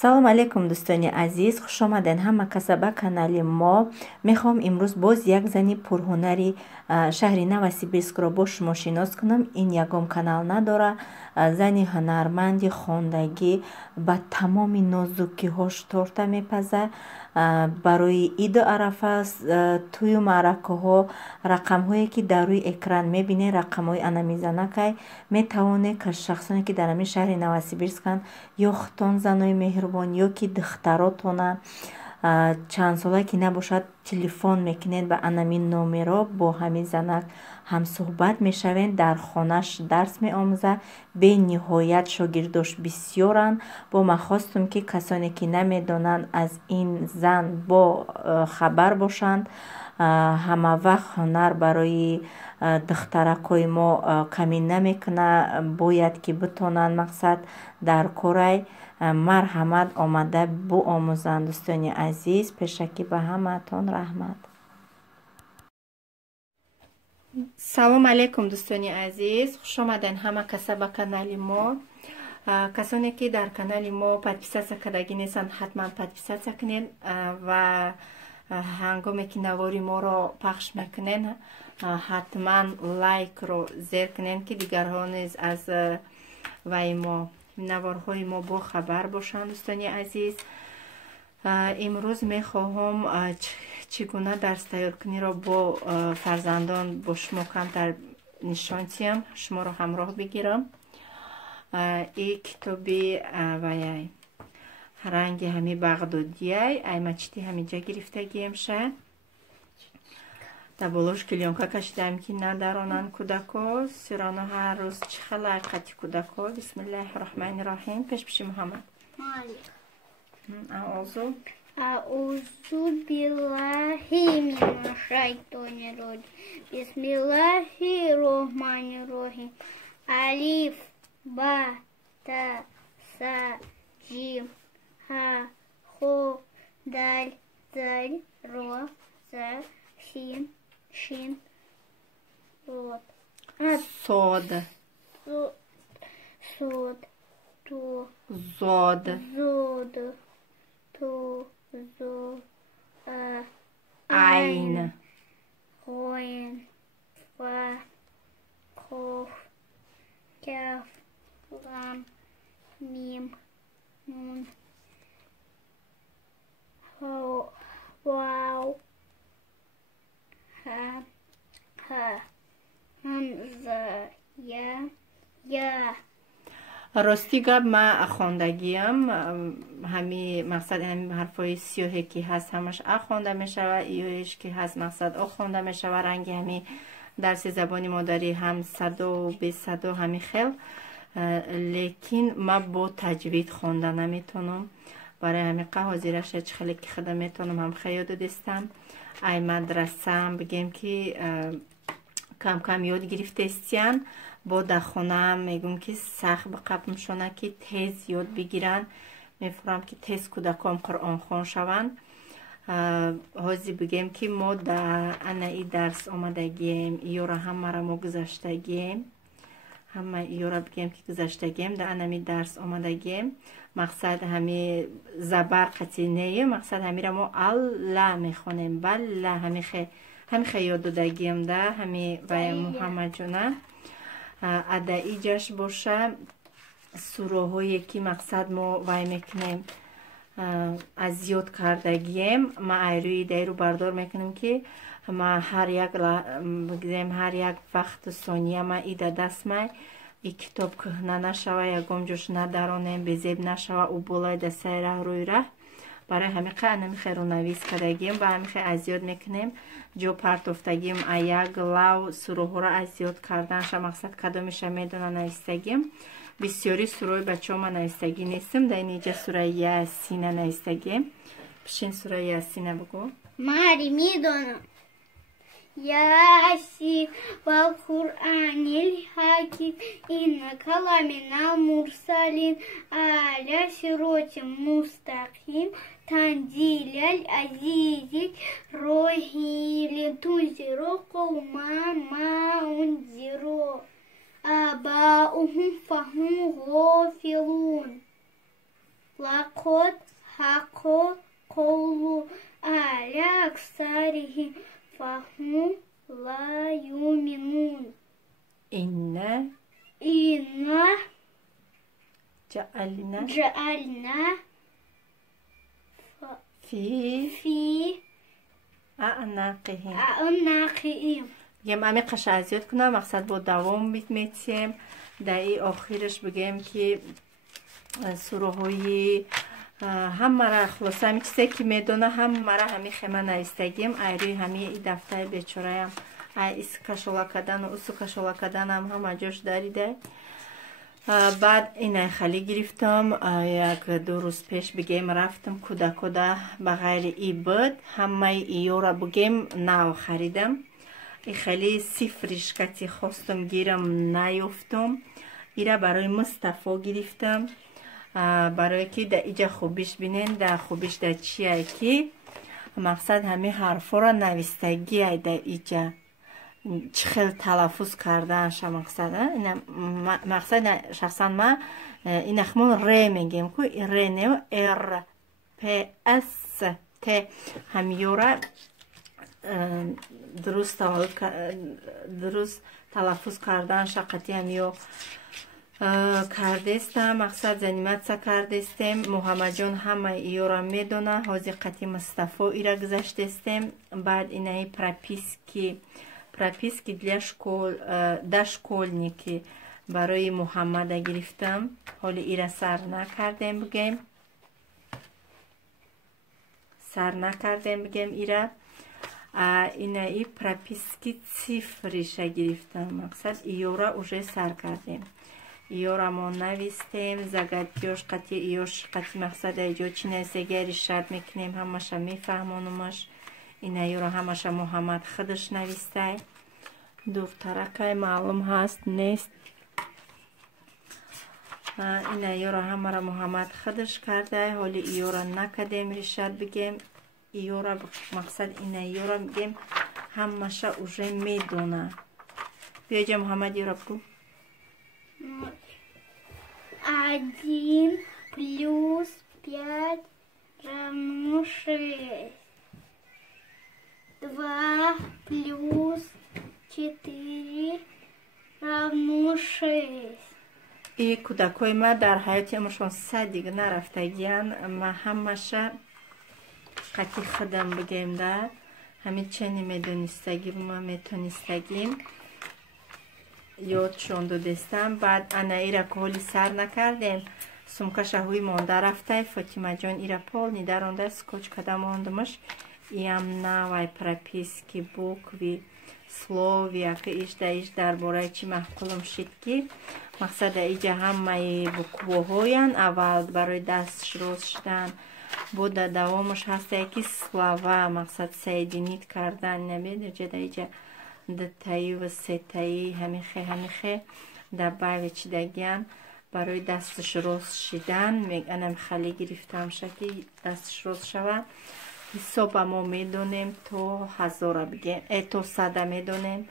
салом алейкум дӯстони азиз, хушомаден ҳама каса ба канали мо. Мехоҳам имрӯз боз як зани пурҳунари шаҳри Новосибирскро бо шумо шинос кунам. Ин ягон канал надора. Зани ҳунарманди хондагӣ ба тамоми нозукиҳош торта мепаза. Барои иду арафа тӯю маъракаҳо рақамҳое ки дар рӯи экран мебинед, рақамҳои анамизанакай метавонед ка шахсоне ки дар ҳамин шаҳри Новосибирсканд ё хутон занои меҳрубон ё ки духтаротона чандсола ки набошад телефон мекунед ба анамин номеро, бо ҳамин занак ҳамсуҳбат мешавед. Дар хонаш дарс меомӯза. Бениҳоят шогирдош бисёранд. Бо ма хостум ки касоне ки намедонанд аз ин зан бо хабар бошанд. ҳама вақт ҳунар барои духтаракҳои мо камӣ намекуна. Бояд ки битонанд мақсад дар корай. Марҳамат, омада биомӯзанд дӯстони азиз. Пешакӣ ба ҳамаатон раҳмат. салом алейкум дӯстони азиз, хушомаден ҳама каса ба канали мо. Касоне ки дар канали мо подписатсия кардаги нестанд, ҳатман подписатсия кунед ва ҳангоме ки навори моро пахш мекунед ҳатман лайкро зер кунед ки дигарҳо низ аз вай мо наворҳои мо бо хабар бошанд. Дӯстони азиз, имрӯз мехоҳам чӣ гуна дарс тайёркуниро бо фарзандон бо шумо камтар нишон диҳам, шуморо ҳамроҳ бигирам. И китоби ваяй ранги ҳами бағдодияй аймачити ҳамиҷа гирифтагиемша таболош килёнка кашидаем ки надаронанд кӯдако сирано ҳар рӯз чихела айқати кӯдако. бисмиллаҳи роҳмани роҳим. пешпиши муҳаммад. Аузу биллахи минаш шайтонир раҷим. Бисмиллахи роҳмани роҳим. Алиф ба та са ҷим ҳа хо дал зал ро за син шин род сод сод то зод зод то зо айн ғойн фа қоф каф лам мим нун вау ха ҳамза я. рости гап ма хондагиам ҳами мақсад ҳами ҳарфҳои сиёҳе ки ҳаст ҳамаш а хонда мешава, иёеш ки ҳаст мақсад о хонда мешава. ранги ҳами дарси забони модарӣ ҳам садо бесадо ҳами хел, лекин ма бо таҷвид хонда наметонам. барои ҳамиқа ҳозираша чӣ хеле ки худа метонам ҳам хеёду дестам. ай мадрасаам бигем ки кам кам ёд гирифтестиян. бо дар хонаам мегӯм ки сахт биқабмшона ки тез ёд бигиранд. мефурам ки тез кӯдаком қуръонхон шаванд. ҳозир бигем ки мо дар анаи дарс омадагием, иёра ҳамара мо гузаштагием. ҳама иёра бигем ки гузаштагием дар анами дарс омадагием. мақсад ҳами забар қатъи нее, мақсад ҳамира мо алла мехонем. балла ҳамихе ёд додагием да ҳами вая муҳаммаҷона адаиҷаш боша суроҳое ки мақсад мо вай мекунем аз ёд кардагием. ма айрӯи дайру бардор мекунем ки ма ҳар як вақту сония ма ида дастмай и китоб кӯҳна нашава, ягон ҷош надаронем, безеб нашава, ӯ болай да сай раҳ рӯи раҳ. барои ҳамиқа анамихе рӯнавис кардагием ва ҳамихе аз ёд мекунем. ҷо партофтагием а як лав суроҳҳоро аз ёд карданша мақсад кадомиша медона навистагием. бисёри сурои бачаҳома навистагӣ нестим. дар инҷа сураи ясина навистагием. пишин сураи ясина бигӯ. мари медонам. ясин вал қуръанил ҳаким иннака ламинал мурсалин аля сиротин мустақим танзилал азизил роҳим тунзиро қавман ма унзиро آباؤهم فهم غافلون. лақот хақот қовлу аля аксарихим фахум ла юминун. Инна جعلنا في أعناقهم. بگم امی قش ازیاد کنم مقصد با دوام میتیم در ای آخرش بگم که سوروهای هم مرا خلاصه همی چیزی که میدونه هم مرا همی خیمه نیستگیم ایروی همی ای دفتر بیچورایم ایس کشولا کردن و اسو کشولا کردن هم جوش داریده. بعد اینه خالی گرفتم یک 2 روز پیش بگیم رفتم کدا بغیر ای بود همه ایو را بگیم نو خریدم ای خیلی صفرش کتی خواستم گیرم نیفتم ایره برای مصطفی گرفتم برای که در ایجا خوبیش بینین در خوبیش در چیه که مقصد همه حرفا را نویستگی ای در ایجا چخیل تلفظ کردن شا مقصد شخصا ما این اخمون ر میگیم که ر نیو ار پ اس ت همیورا درست تلفظ کردن شقتی همیو کردستم مقصد زنیمت کردستم محمد جان همه ایورا میدونه حاضی قتی مصطفی ایرا گذاشتستم بعد اینه прописки для школьники برای محمد گرفتم حالی ایرا سر نکردم بگم ایرا اینه ای прописки цифрش گرفتم مقصد ایورا اوژه سر کردیم ایورا ما نویستیم زگتیوش قطی ایوش قطی مقصد ایجا چی نسیگری شد میکنیم همشا میفهمونمش این ایورا همشا محمد خودش نویسته دورترکای معلوم هست نیست این ایورا همه را محمد خودش کرده حالی ایورا نکدیم ریشد بگیم ایورا مقصد این ایورا بگیم همشا اوژه میدونه بیا جا محمد ایورا بگو 1 плюс 5 равно 6 2 плюс 4 равно 6 ای کودکای ما در حیاتی همشون 3 دیگه نرفتگیان ما همشه قطی خودم بگیم ده همین چنی میدونستگیم ما میتونستگیم یادشون دادستم بعد انا ایرا که حالی سر نکردیم سمکه شهوی مانده رفته فاطمه جان ایرا پول نیدرانده سکوچ کده ماندمش یم نوای прописки букви словия که ایش در باره چی محکولم شد که مقصد ایجا همه بکوهویان اول برای دست روز شدن بوده دوامش هسته که سلوه مقصد سیدینیت کردن نمید جده ایجا دتایی و ستایی همیخه در بای چی دگیان برای دستش روز شدن میگنم خالی گرفتم شکی دستش روز شود حساب ما میدونیم تو 1000 بگیم تو 100 میدونیم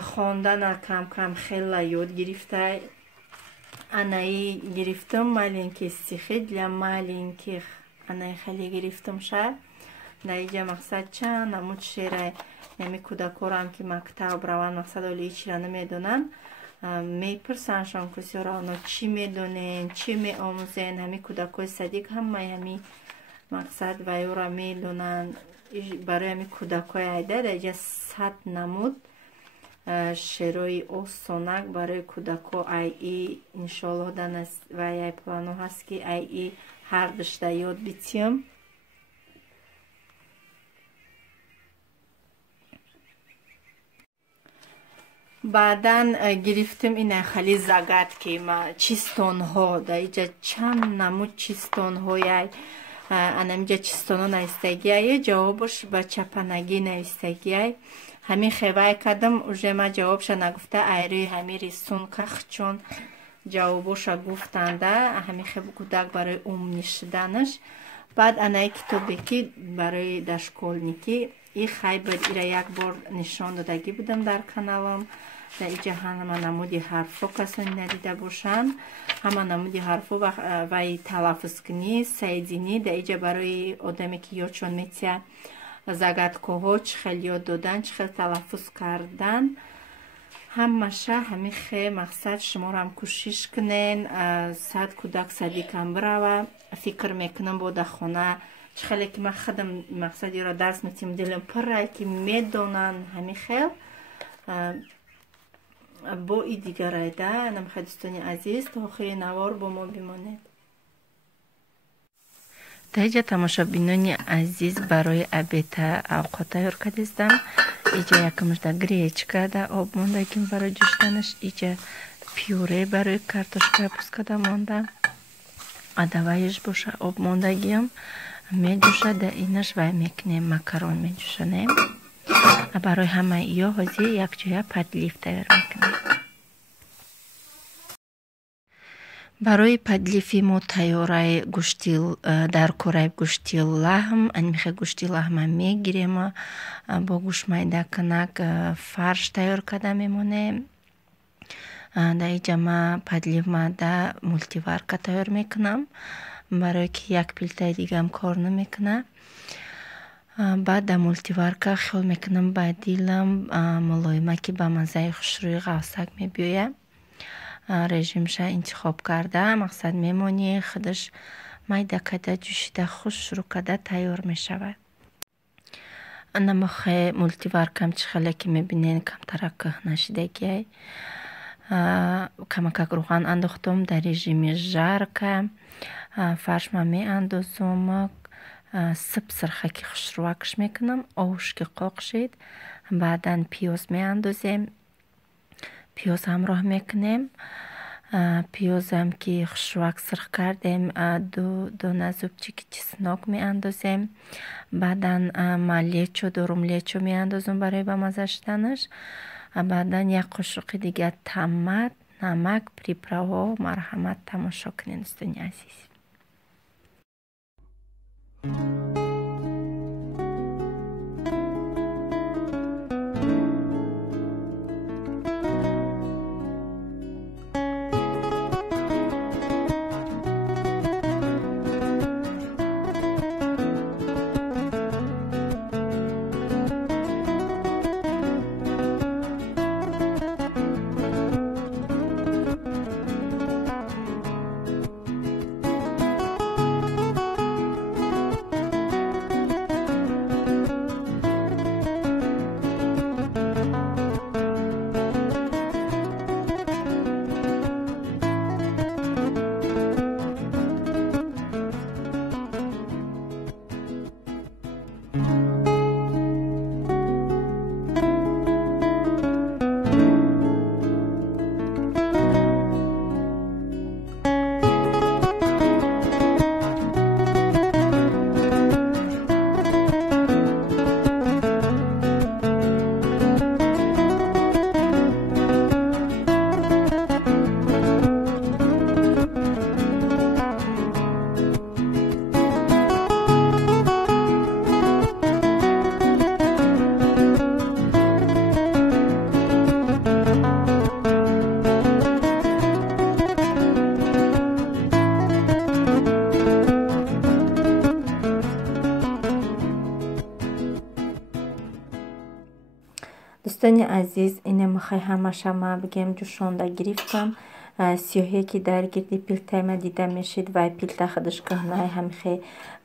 خواندن کم خیلی یاد گرفته انایی گرفتم مالینکی سیخی для маленьких انایی خیلی گرفتم شد در اینجا مقصد چند نمود شیره نمی کودکورم که مکتب روان مقصد اولی چی را نمیدونن میپرسنشان کسی را اونا چی میدونین چی میآموزین همی کودکوی صدیق همه مقصد و او را میدونن برای همی کودکوی ایده در اینجا 100 نمود شروعی اوستونک برای کودکو ای انشالله دن و ای پلانو هست که ای هر دشته یاد بیتیم بعدن گرفتم این خیلی زگت که ما چیستون ها در اینجا چند نمود چیستون های اینجا چیستون ها نیستگی جوابش با چپنگی نیستگی همین خواه کردم اوژه ما جوابش نگفته ایروی همین ریسون کخ چون جوابش گفتنده همین خواه کودک برای نشدنش بعد انای کتابی که برای در شکولنیکی این خیلی باید ایره یک بار نشان دادگی بودم در کانالم در اینجا همه نمودی حرفا کسانی ندیده باشن همه نمودی حرفا و تلفظ کنی سیدینی در اینجا برای آدمی که یادشون میتیه زگدکوها چه خیلی یاد دادن چه خیلی تلفظ کردن همشه همین خیلی مقصد شما رو هم کوشش کنین صد کودک صدی کم برو فکر میکنم با در خونه چه خیلی که من خودم مقصدی را درس میتیم دلم پر رای که میدونن همین خیلی با ای دیگر رایده نمیخواد دوستانی عزیز تا آخر نوار با ما بمانید. در اینجا تماشابینان عزیز برای ابیت اوقات تیار کردیم. اینجا یکمش در گریچکا در آب مونده که برای جوشتنش اینجا پیوره برای کارتوشکا پوسکاده مونده ادوایش باشه آب موندگیم میجوشه در اینش و میکنیم مکرون میجوشنیم برای همه یا هزی یک جای پدلیف تیار میکنیم. برای پدلیفی ما تیاره گوشتی در کره گوشتی لحم میخواه گوشتی لحم میگیریم با گوش میده کنک فرش تیار کرده میمونه در اینجا ما پدلیف ما در مولتیوارکا تیار میکنم برای که یک پیلتای دیگه هم کار نمیکنه بعد در مولتیوارکا خیال میکنم با دیلم ملایمه که با مزه خوشروی غوصک میبیویه رژیمش انتخاب کرده مقصد میمونی خودش میده کده جوشیده خوش رو کده تیار میشود. نمخ مولتیوارکم چه خیلی که میبینین کم ترک نشدگی کمک روغن انداختم در رژیم ژرک فرش ما می اندازم سب سرخه که خوش رو وکش میکنم آوش که قاق شید بعدا پیاز می اندازیم پیاز همراه میکنیم پیاز هم که خوشروک سرخ کردیم دو نزوبچی که چسناک می اندازیم بعدا ما لیچو دورم لیچو می اندازم برای با مزه شدنش بعدا یک قاشق دیگه تمت نمک پریپراو مرحمت تماشا کنین دوستان عزیز. دوستان عزیز اینه میخوای همش ما بگم جوشانده گرفتم سیاهی که در گردی پیلتای ما دیده میشید و پیلتا خودش کهنه همخی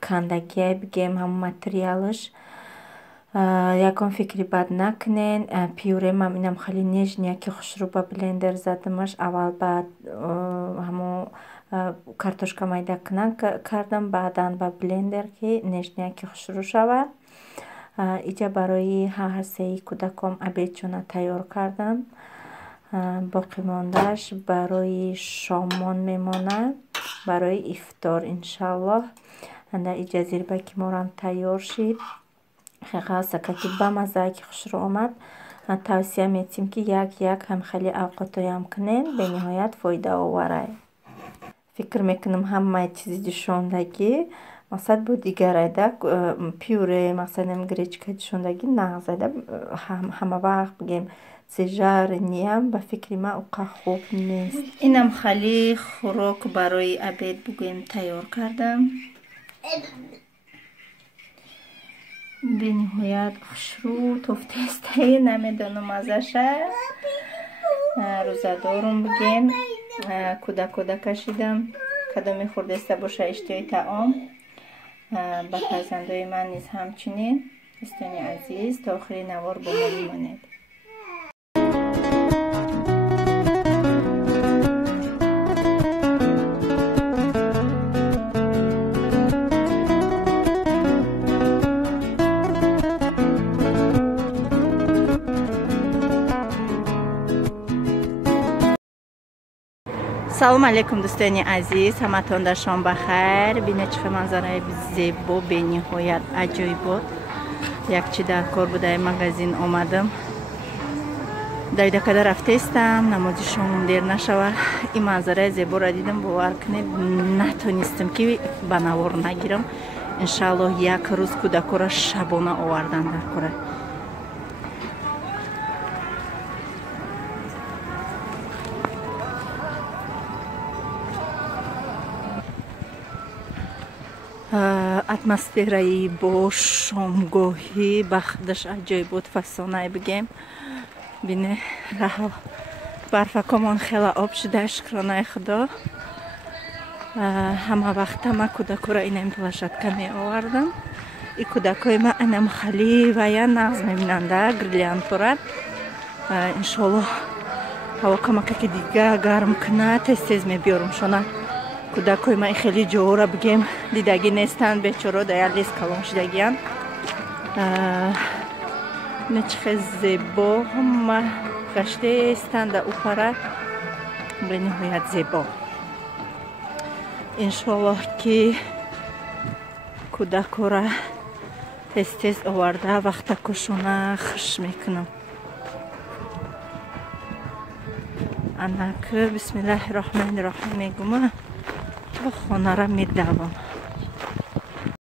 کندگی بگم هم ماتریالش یکم فکری بد نکنین پیوره من اینم خیلی نیجنیه که خوش رو با بلندر زدمش اول بعد همون کارتوشکا میده کنن کردم بعدا با بلندر که نیجنیه که خوش رو شود. اینجا برای هر سه کودکم ابیتشون تیار کردم باقی ماندهش برای شامان میمانه برای افطار انشالله در اینجا زیربه که مورم تیار شید خیلی سکتی بمزه که خوش رو آمد توصیه میتیم که یک هم خیلی اوقاتایی هم کنین به نهایت فایده آوره. فکر میکنم همه چیزی جوشاندگی مقصد بود دیگر ایده پیوره مقصد گریچکا جوشاندگی نغزیده همه وقت بگیم сежарниям ба фикри ман уқа хуб нест. инам хали хӯрок барои обед бугӯем тайёр кардам. бениҳоят хушрӯ тофтестаи намедонам мазаша. рӯзадорум бугем кӯда кашидам кадоме хурдеста боша иштиёи таом. ба фарзандои ман низ ҳамчунин. дӯстони азиз, то охири навор бо мо бимонед. салом алейкум дӯстони азиз, ҳаматон дар шом бахайр. бинед чӣ манзараи зебо бениҳоят аҷоибот. якчи дар кор будаи магазин омадам. дайдакада рафтестам намози шомум дер нашава. ин манзараи зеборо дидам, бовар кунед натонистам ки ба навор нагирам. иншааллоҳ як рӯз кӯдакора шабона овардан дар кора. атмосфераи бо шомгоҳӣ бахдаш аҷоибот фасонае бигем. бине раҳо барфакомон хела об шуда, шукронаи худо. ҳама вақта ма кӯдакора инам плашадка меовардам. и кӯдакои ма инам хали вая нағз мебинанда гриллиантора. иншоаллоҳ ҳаво камакаки дига гарм куна тез тез мебиёрумшона. кӯдакои ман хеле ҷоҳора бигем дидагӣ нестанд, бечоро дая лес калон шудагиянд. не чихе зебо ҳама гаштаестанд дар упара бениҳоят зебо. иншоаллоҳ ки кӯдакора тез тез оварда вақтакушона хуш мекунам. анак бисмиллаҳи роҳмани роҳим мегума хонара медавам.